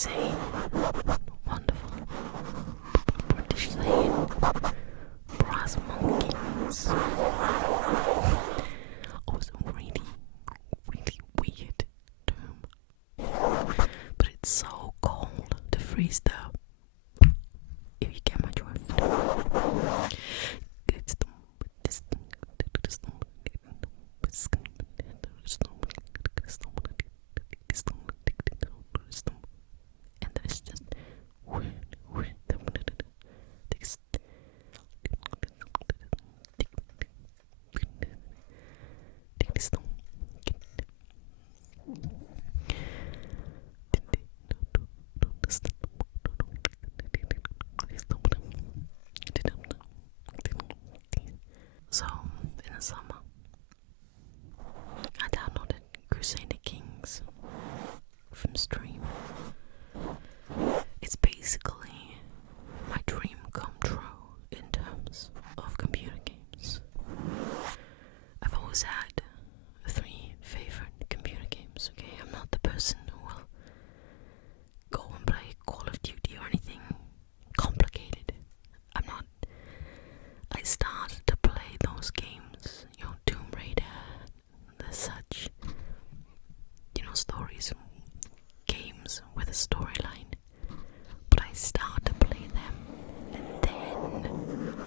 insane, wonderful British saying, brass monkeys. Also really, really weird term. But it's so cold to freeze though, if you get my drift. And there's just so in the summer I downloaded Crusader Kings from Stream. It's basically my dream come true in terms of computer games. I've always had 3 favorite computer games, okay? I'm not the person who will go and play Call of Duty or anything complicated. I'm not. I started to play those games, Tomb Raider, the such, stories, games with a storyline. But I start to play them, and then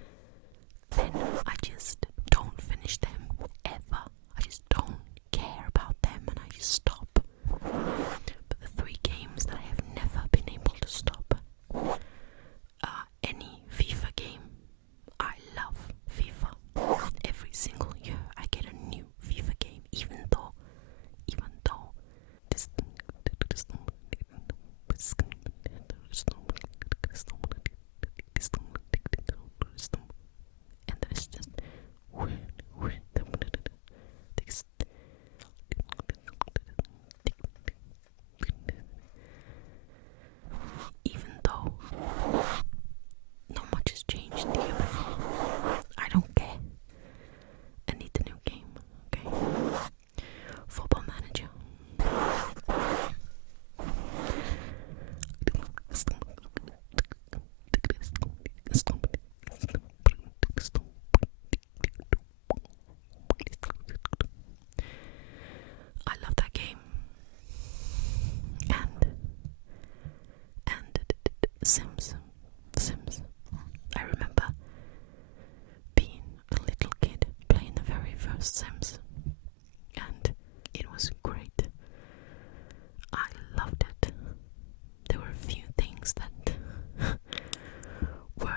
I just don't finish them ever. I just don't care about them, and I just stop. But the 3 games that I have never been able to stop are any FIFA game. I love FIFA. Every single year I get a new FIFA game, even though this and there's just even though not much has changed the year before, I don't care. I need the new game, okay? Football Manager. I love that game. And Sims. I remember being a little kid playing the very first Sims, and it was great. I loved it. There were a few things that were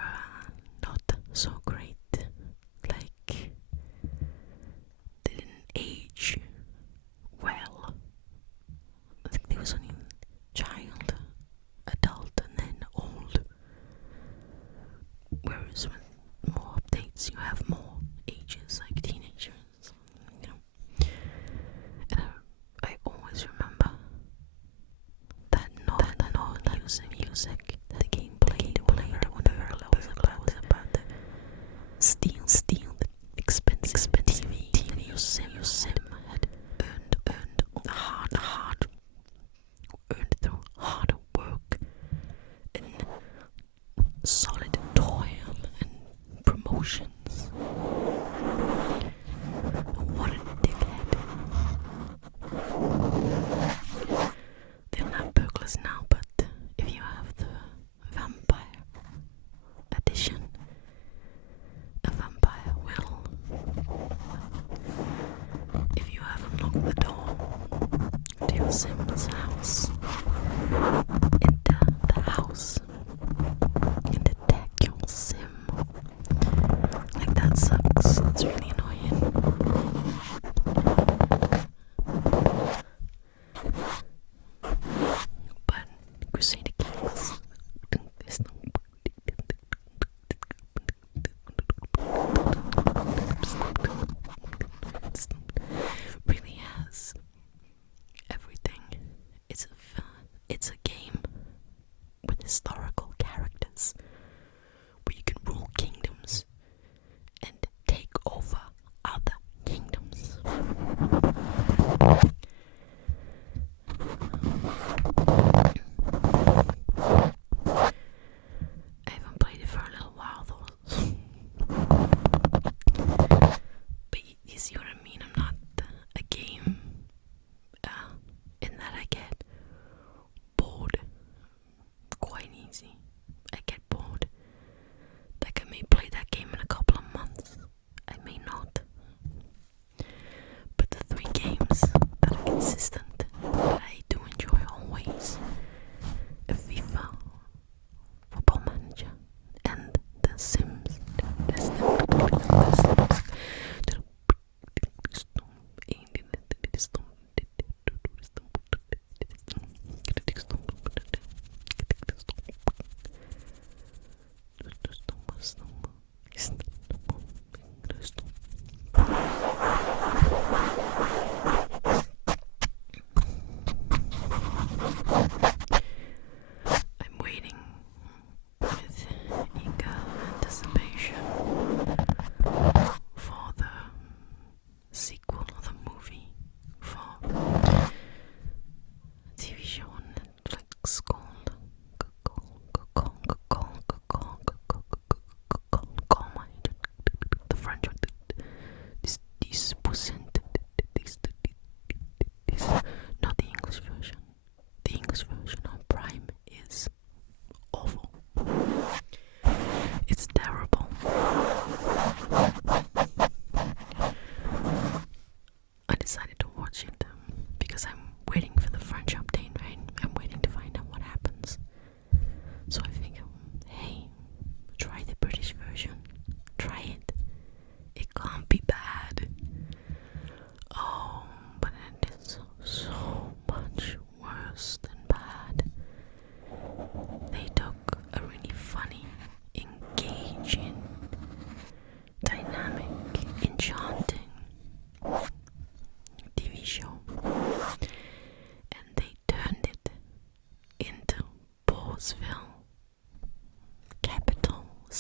not so great, like didn't age well. I think there was only child, adult, and then old. Whereas with more updates, you have more ages, like teenagers. And I always remember that music that the game played whenever I was about to steal the expensive TV your sim had earned through hard work and solid toil and promotions. What a dickhead. They don't have burglars now, but if you have the vampire edition, a vampire will, if you have unlocked the door to your Sim's house, enter the house and attack your Sim. Like, that sucks. That's really annoying. But Crusader Kings really has everything. It's a game with historical characters where you can rule kingdoms and take over other kingdoms.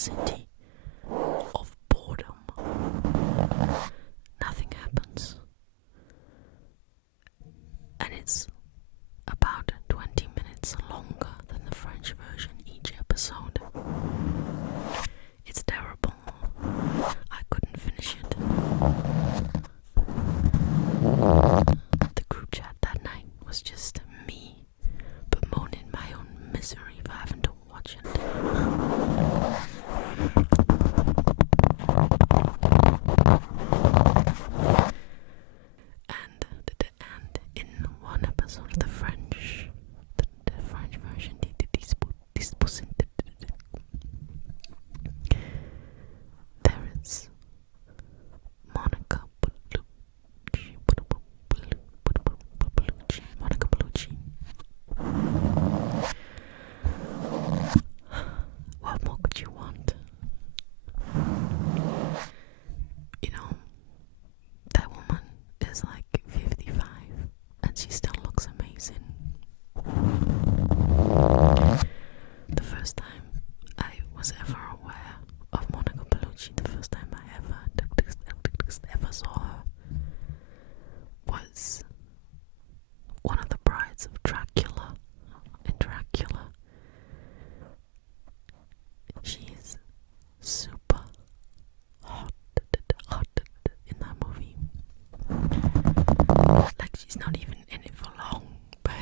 city of boredom. Nothing happens. And it's about 20 minutes longer than the French version each episode. It's terrible. I couldn't finish it. The group chat that night was just me bemoaning my own misery for having to watch it. And in one episode of the French version, there is Monica Bellucci. What more could you want? You know, that woman is like 55 and she still looks amazing. The first time I was ever aware of Monica Bellucci, the first time I ever saw her, was one of the brides of Dracula. In Dracula, she is super hot in that movie. Like, she's not even in it for long, but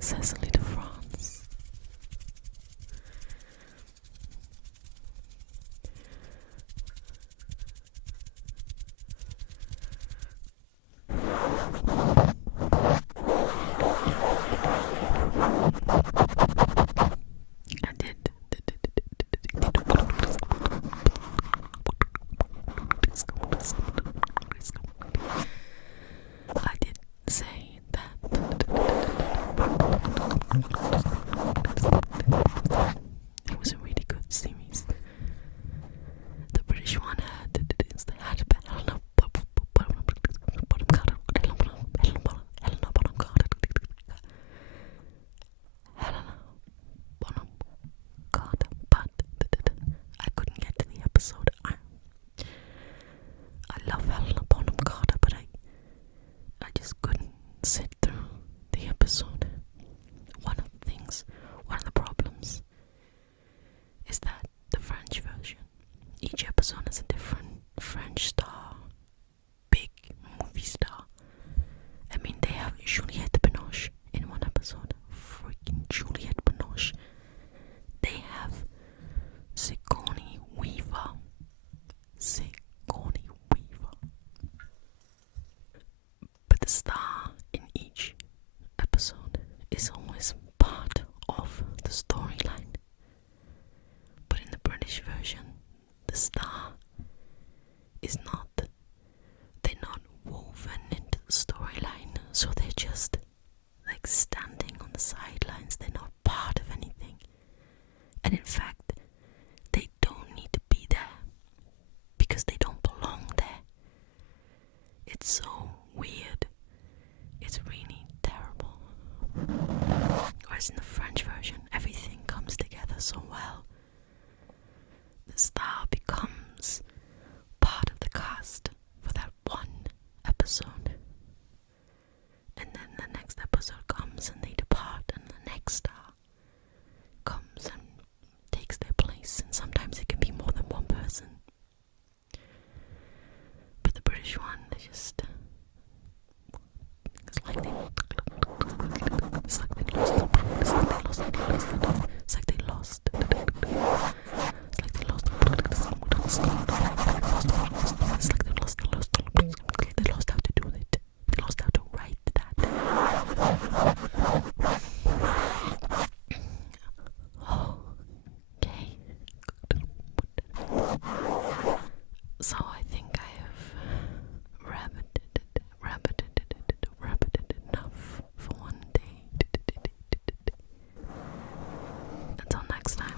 Cecily de France. I did say that it was a really good series. The British one had Helena Bonham Carter, but I couldn't get to the episode. I love Helena Bonham Carter, but I just couldn't sit through the episode. One of the problems is that the French version, each episode has a different French star, big movie star. I mean, they have Juliette Binoche in one episode. Freaking Juliette Binoche. They have Sigourney Weaver. But the star in each episode is always part of the storyline. But in the British version, the star is not, they're not woven into the storyline, so they're just like standing on the sidelines. They're not part of anything. And in fact, they don't need to be there because they don't belong there. It's so weird. It's really terrible. Whereas in the French version, everything comes together so well. The star becomes part of the cast for that one episode. And then the next episode comes and they depart, and the next star comes and takes their place. And sometimes it can be more than one person. But the British one, they just, it's like they lost. It's like they lost. backslash